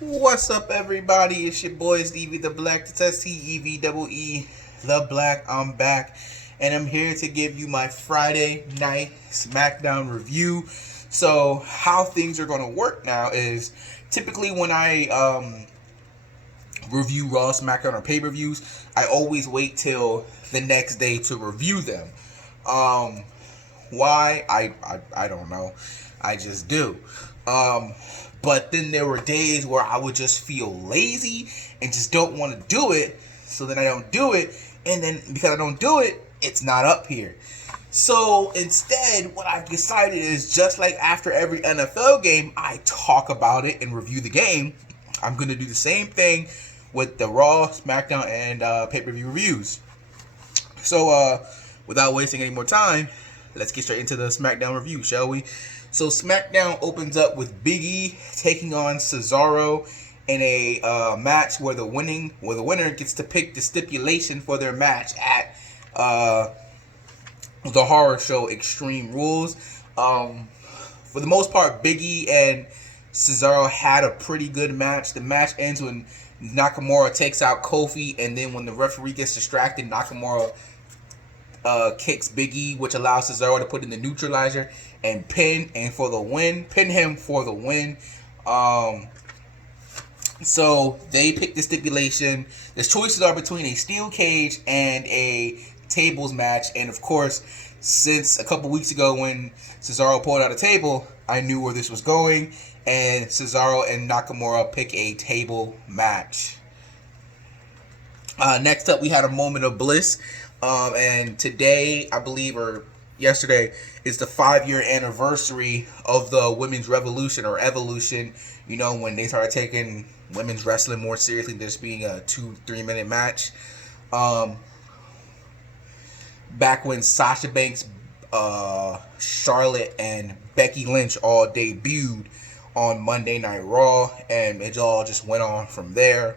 What's up, everybody? It's your boy Stevie the Black. It's STEVEE the Black. I'm back, and I'm here to give you my Friday night Smackdown review. So, how things are going to work now is typically when I review Raw, SmackDown, or pay-per-views, I always wait till the next day to review them. Um, why? I don't know. I just do. But then there were days where I would just feel lazy and just don't want to do it. So then I don't do it. And then because I don't do it, it's not up here. So instead, what I've decided is just like after every NFL game, I talk about it and review the game. I'm going to do the same thing with the Raw, SmackDown, and pay-per-view reviews. So without wasting any more time, let's get straight into the SmackDown review, shall we? So SmackDown opens up with Big E taking on Cesaro in a match where the winner gets to pick the stipulation for their match at the horror show Extreme Rules. For the most part, Big E and Cesaro had a pretty good match. The match ends when Nakamura takes out Kofi, and then when the referee gets distracted, Nakamura kicks Big E, which allows Cesaro to put in the neutralizer and pin him for the win. So they pick the stipulation. The choices are between a steel cage and a tables match, and of course, since a couple weeks ago when Cesaro pulled out a table, I knew where this was going, and Cesaro and Nakamura pick a table match. Next up, we had a moment of bliss. And today, I believe, or yesterday, is the 5-year anniversary of the women's revolution or evolution. You know, when they started taking women's wrestling more seriously than just being a 2-3 minute match. Back when Sasha Banks, Charlotte, and Becky Lynch all debuted on Monday Night Raw, and it all just went on from there.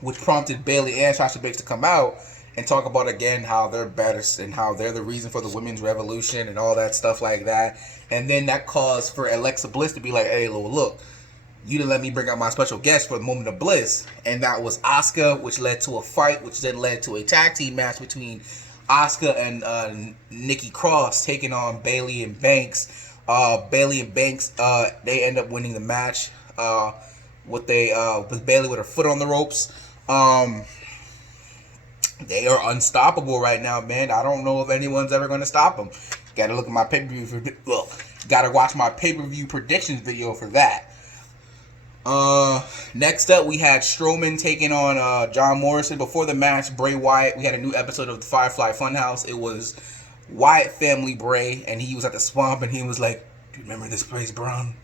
Which prompted Bayley and Sasha Banks to come out and talk about again how they're better and how they're the reason for the women's revolution and all that stuff like that. And then that caused for Alexa Bliss to be like, hey, look, you didn't let me bring out my special guest for the moment of bliss. And that was Asuka, which led to a fight, which then led to a tag team match between Asuka and Nikki Cross taking on Bayley and Banks. Bayley and Banks, they end up winning the match. With Bayley with her foot on the ropes. They are unstoppable right now, man. I don't know if anyone's ever going to stop them. Gotta look at my pay-per-view gotta watch my pay-per-view predictions video for that. Next up, we had Strowman taking on John Morrison. Before the match, Bray Wyatt, we had a new episode of the Firefly Funhouse. It was Wyatt family Bray, and he was at the swamp, and he was like, do you remember this place, Braun?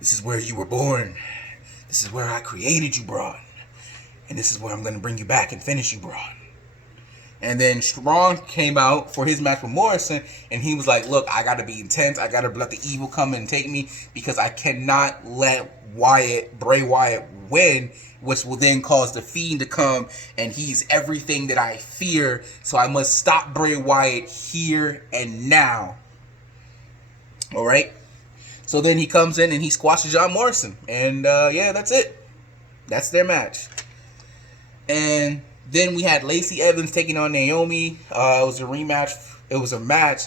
This is where you were born. This is where I created you, Braun. And this is where I'm going to bring you back and finish you, Braun. And then Strong came out for his match with Morrison, and he was like, look, I got to be intense. I got to let the evil come and take me because I cannot let Bray Wyatt win, which will then cause the Fiend to come, and he's everything that I fear, so I must stop Bray Wyatt here and now. All right? So then he comes in and he squashes John Morrison. And yeah, that's it. That's their match. And then we had Lacey Evans taking on Naomi. It was a rematch. It was a match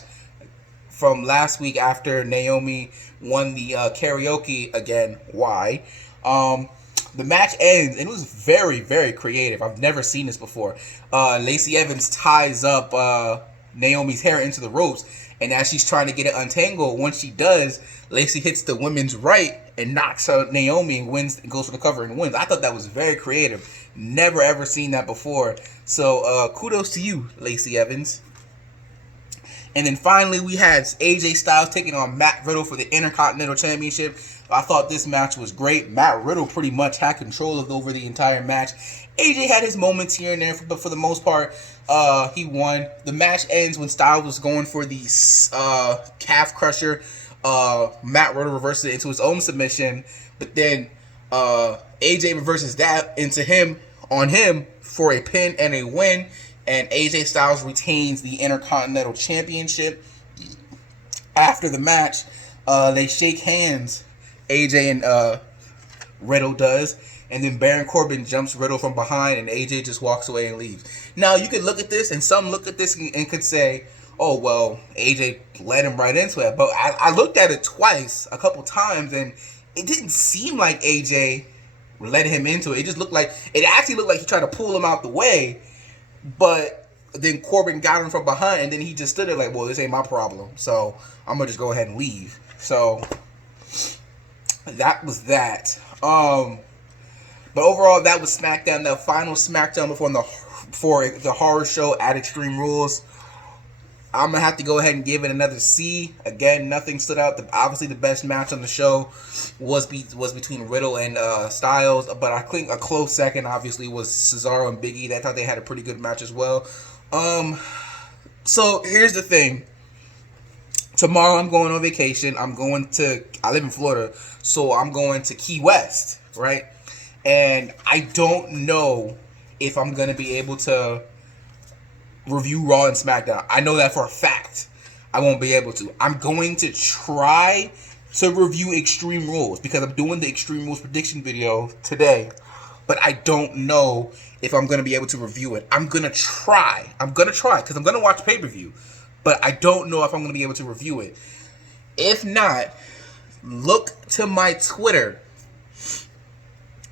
from last week after Naomi won the karaoke again. Why? The match ends, and it was very, very creative. I've never seen this before. Lacey Evans ties up Naomi's hair into the ropes. And as she's trying to get it untangled, once she does, Lacey hits the women's right and knocks out Naomi and wins, and goes for the cover and wins. I thought that was very creative. Never ever seen that before. So kudos to you, Lacey Evans. And then finally, we had AJ Styles taking on Matt Riddle for the Intercontinental Championship. I thought this match was great. Matt Riddle pretty much had control over the entire match. AJ had his moments here and there, but for the most part, he won. The match ends when Styles was going for the calf crusher. Matt Riddle reverses it into his own submission, but then AJ reverses that into him for a pin and a win. And AJ Styles retains the Intercontinental Championship. After the match, they shake hands, AJ and Riddle does, and then Baron Corbin jumps Riddle from behind, and AJ just walks away and leaves. Now you could look at this, and some look at this and could say, "Oh well, AJ led him right into it." But I looked at it twice, a couple times, and it didn't seem like AJ led him into it. It actually looked like he tried to pull him out the way, but then Corbin got him from behind, and then he just stood there like, "Well, this ain't my problem, so I'm gonna just go ahead and leave." So that was that. But overall, that was SmackDown. The final SmackDown before the horror show at Extreme Rules. I'm gonna have to go ahead and give it another C. Again, nothing stood out. Obviously, the best match on the show was between Riddle and Styles, but I think a close second, obviously, was Cesaro and Big E. I thought they had a pretty good match as well. So here's the thing. Tomorrow I'm going on vacation. I live in Florida, so I'm going to Key West, right? And I don't know if I'm going to be able to review Raw and SmackDown. I know that for a fact. I won't be able to. I'm going to try to review Extreme Rules because I'm doing the Extreme Rules prediction video today. But I don't know if I'm going to be able to review it. I'm going to try because I'm going to watch pay-per-view. But I don't know if I'm going to be able to review it. If not, look to my Twitter.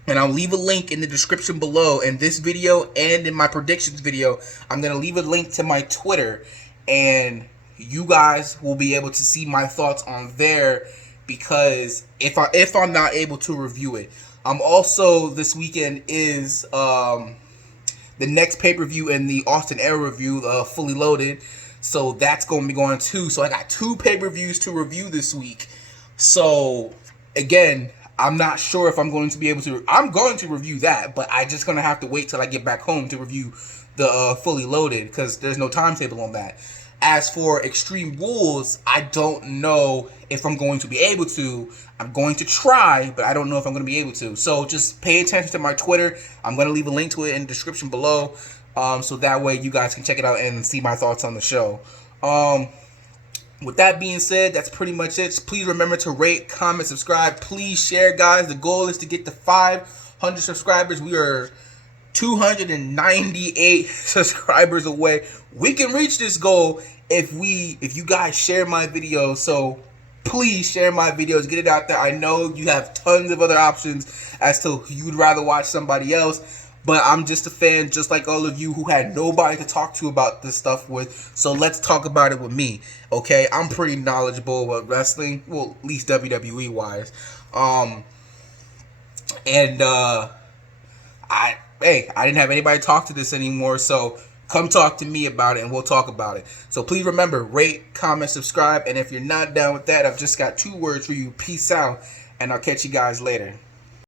And I'll leave a link in the description below in this video and in my predictions video. I'm going to leave a link to my Twitter. And you guys will be able to see my thoughts on there. Because if I'm not able to review it. Also, this weekend is the next pay-per-view in the Austin Era review, Fully Loaded. So that's going to be going too. So I got 2 pay-per-views to review this week. So again, I'm not sure if I'm going to be able to. I'm going to review that, but I'm just going to have to wait till I get back home to review the Fully Loaded because there's no timetable on that. As for Extreme Rules, I don't know if I'm going to be able to. I'm going to try, but I don't know if I'm going to be able to. So just pay attention to my Twitter. I'm going to leave a link to it in the description below. So that way you guys can check it out and see my thoughts on the show. With that being said, that's pretty much it. Please remember to rate, comment, subscribe. Please share, guys. The goal is to get to 500 subscribers. We are 298 subscribers away. We can reach this goal if you guys share my videos. So please share my videos. Get it out there. I know you have tons of other options as to who you'd rather watch somebody else. But I'm just a fan, just like all of you who had nobody to talk to about this stuff with. So let's talk about it with me, okay? I'm pretty knowledgeable about wrestling, well, at least WWE wise. I didn't have anybody to talk to this anymore, so come talk to me about it and we'll talk about it. So please remember, rate, comment, subscribe, and if you're not down with that, I've just got 2 words for you. Peace out, and I'll catch you guys later.